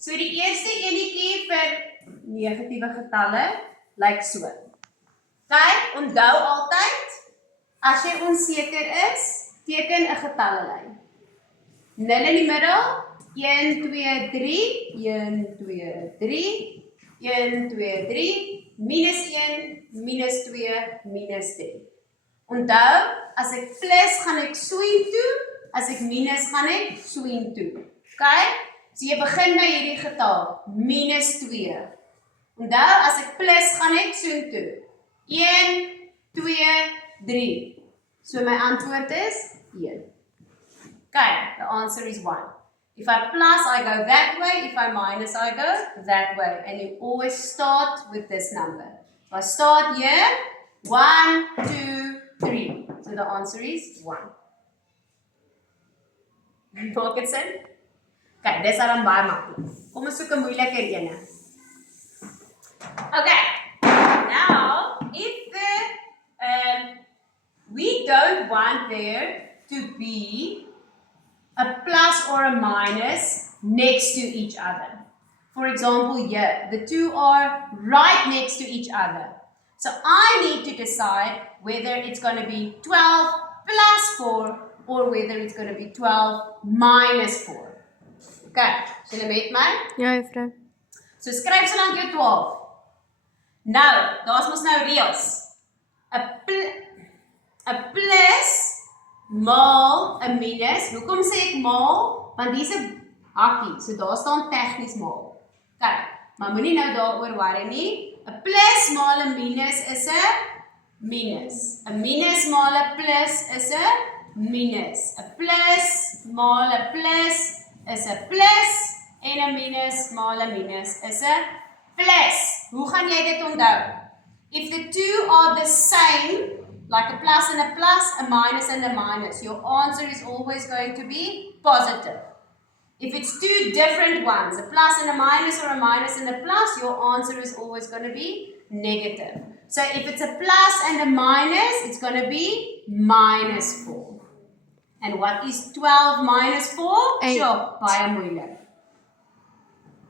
So die eerste enetjie vir negatiewe getalle lyk so. Kyk, onthou altyd, as jy onseker is, teken 'n getallelyn. 0 in die middel, 1, 2, 3, 1, 2, 3, 1, 2, 3, minus 1, minus 2, minus 3. Onthou, as ek plus gaan ek soontoe, as ek minus gaan ek soontoe. Okay? So jy begin by hierdie getal, minus 2. Onthou, as ek plus gaan ek soontoe. 1, 2, 3. So my antwoord is 1. Okay, the answer is 1. If I plus, I go that way. If I minus, I go that way. And you always start with this number. So I start here, 1, 2, 3. So the answer is 1. Maak dit sin? Okay, dis dan baie maklik. Kom ons soek 'n moeiliker ene. Okay, now if we don't want there to be a plus or a minus next to each other. For example, here, the two are right next to each other. So I need to decide whether it's going to be 12 plus 4 or whether it's going to be 12 minus 4. Okay, so jy met my? Ja, juffrou. So skryf so lank jou 12. Nou, daar's mos nou reëls. 'n plus maal 'n minus. Hoekom sê ek maal? Want hier's 'n hakkie, so daar staan tegnies maal. Kyk, maar moenie nou daaroor worry nie. 'n plus maal 'n minus is 'n minus. 'n minus maal 'n plus is 'n minus. 'n plus maal 'n plus is 'n plus en 'n minus maal 'n minus is 'n plus. Hoe gaan jy dit onthou? If the two are the same, like a plus and a plus, a minus and a minus, your answer is always going to be positive. If it's two different ones, a plus and a minus or a minus and a plus, your answer is always going to be negative. So if it's a plus and a minus, it's going to be minus 4. And what is 12 minus 4? 8. Sure, baie moeilik.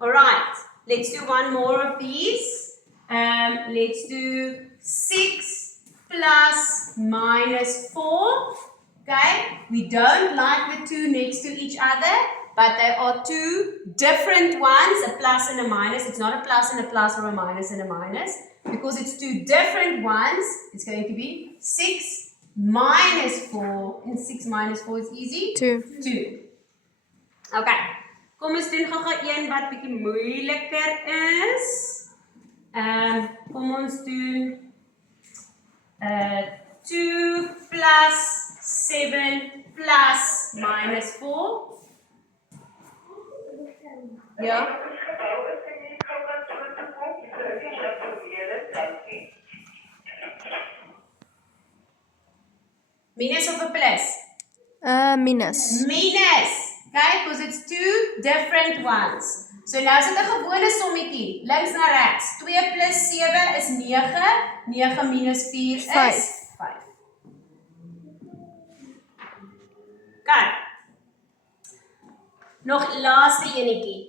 Alright, let's do one more of these. Let's do 6 plus minus 4. Okay, we don't like the two next to each other, but there are two different ones, a plus and a minus. It's not a plus and a plus or a minus and a minus. Because it's two different ones, it's going to be 6 minus 4. And 6 minus 4 is easy? 2. 2. Okay, kom ons doen gou-gou een wat bietjie moeiliker is. Kom ons doen 2 plus 7 plus minus 4. Ja. Minus of a plus? Minus. Minus. Okay, because it's two different ones. So nou is dit 'n gewone sommetjie, links na regs. 2 plus 7 is 9. 9 minus 4 is 5. Kyk. Nog laaste enetjie.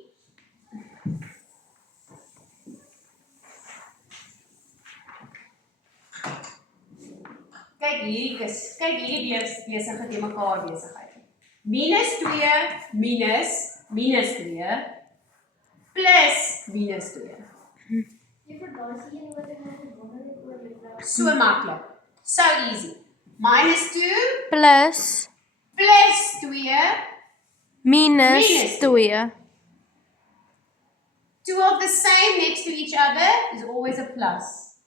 Kyk hierdie besigheid te mekaar besigheid. Minus 2 minus 2 plus minus 2. So maklik. So easy. Minus 2 Plus. plus 2 Minus 2. Two of the same next to each other is always a plus.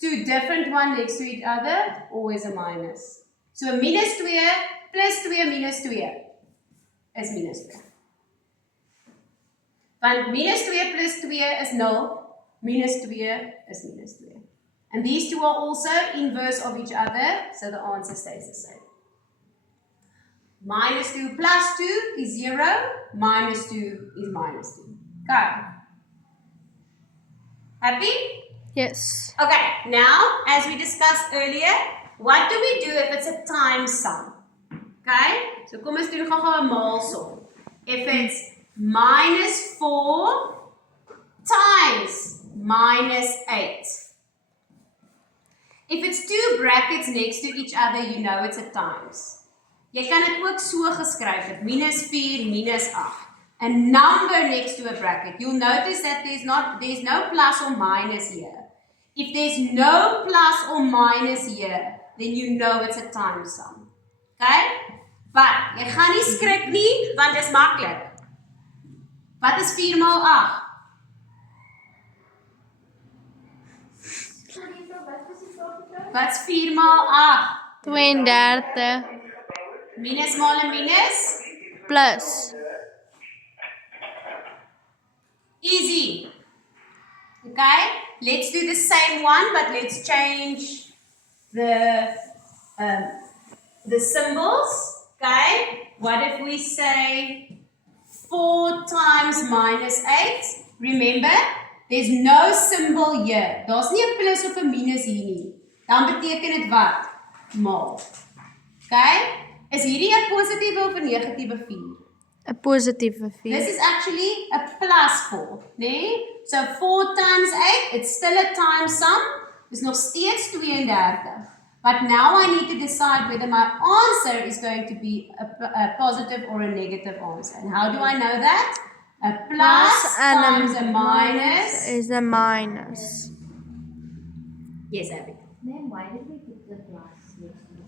Two different ones next to each other, always a minus. So a minus 2 plus 2 minus 2 is minus 2. Want minus 2 plus 2 is 0, minus 2 is minus 2. And these two are also inverse of each other, so the answer stays the same. Minus 2 plus 2 is 0, minus 2 is minus 2. Okay. Happy? Yes. Okay, now, as we discussed earlier, what do we do if it's a time sum? Okay, so kom ons doen gou-gou 'n maalsom. If it's minus 4 times minus 8. If it's two brackets next to each other, you know it's a times. Jy kan dit ook so geskryf het, minus 4, minus 8. A number next to a bracket. You'll notice that there's no plus or minus here. If there's no plus or minus here, then you know it's a times sum. Okay? But jy gaan nie skrik nie, want dit is maklik. Wat is 4 maal 8? Wat's 4 maal 8? 32 Minus maal 'n minus? plus Easy. Okay? Let's do the same one, but let's change the symbols. Okay? What if we say 4 times minus 8? Remember, there's no symbol here. Daar's nie 'n plus of 'n minus hier nie. Dan beteken dit wat? Maal. Okay? Is hierdie 'n positiewe of 'n negatiewe 4? 'n positiewe 4. This is actually a plus 4, nee? So 4 times 8, it's still a times sum. Dis nog steeds 32. But now I need to decide whether my answer is going to be a positive or a negative answer. And how do I know that? A plus and times a minus is a minus. Yes, Abby. Then why did we put the plus next to the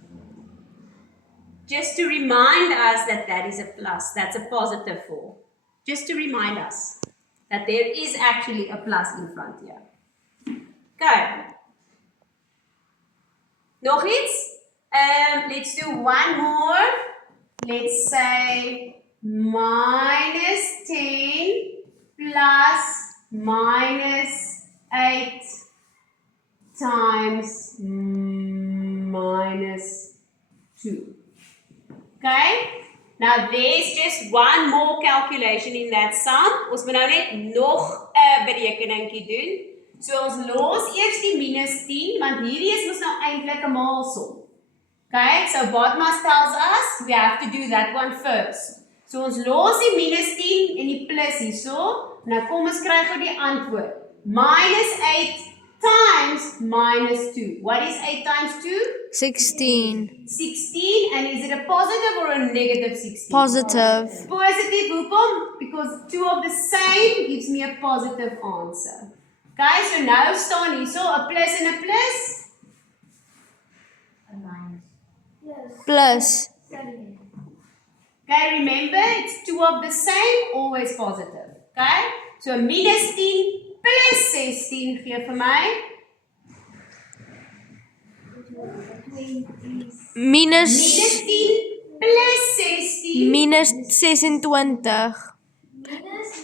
Just to remind us that that is a plus. That's a positive 4. Just to remind us that there is actually a plus in front here. Okay. Nog iets? Let's do one more. Let's say minus 10 plus minus 8 times minus 2. Okay? Now there's just one more calculation in that sum. Ons moet nou net nog 'n berekeningkie doen. So ons los eers die minus 10 want hierdie is mos nou eintlik 'n maalsom. Okay? So BODMAS tells us we have to do that one first. So ons los die minus 10 en die plus hierso. Nou kom ons kry gou die antwoord. Minus 8 times minus 2. What is 8 times 2? 16. 16, and is it a positive or a negative 16? Positive. Positive, hoekom? Because 2 of the same gives me a positive answer. Okay, so now staan hier so a plus and a plus. a minus? Plus. Okay, remember it's 2 of the same, always positive. Okay, so minus 10 plus 16 gee vir my Minus. minus 10 plus 16. Minus 26.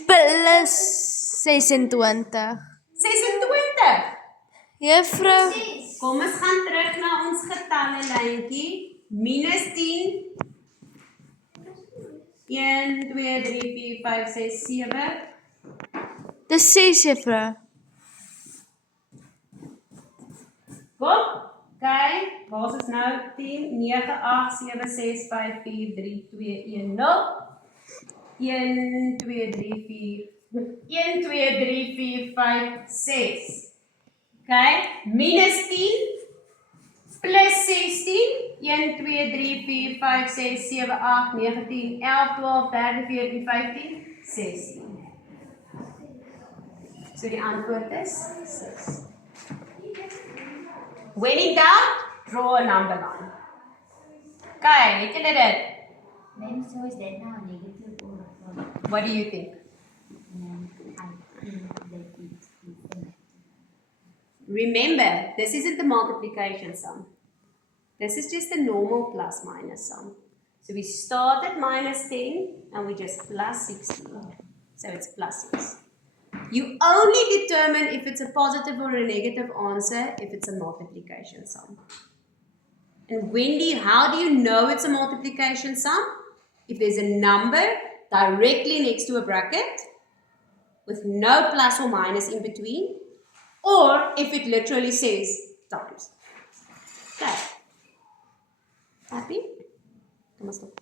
Plus 26. 26. Juffrou. Kom ons gaan terug na ons getalle lyntjie. Minus 10. 1, 2, 3, 4, 5, 6, 7. Dis 6 juffrou. Kom. Okay, waar is nou 10, 9, 8, 7, 6, 5, 4, 3, 2, 1, 0. 1, 2, 3, 4. 1, 2, 3, 4, 5, 6. Okay, minus 10 plus 16. 1, 2, 3, 4, 5, 6, 7, 8, 9, 10, 11, 12, 13, 14, 15, 16. So die antwoord is 6. When in doubt, draw a number line. Okay, het julle dit? Then so is that now a negative or a positive? What do you think? And then I think that it's negative. Remember, this isn't the multiplication sum. This is just the normal plus minus sum. So we start at minus 10 and we just plus 16. So it's plus 6. You only determine if it's a positive or a negative answer if it's a multiplication sum. And how do you know it's a multiplication sum? If there's a number directly next to a bracket with no plus or minus in between, or if it literally says times. Okay. Happy? Come on, stop.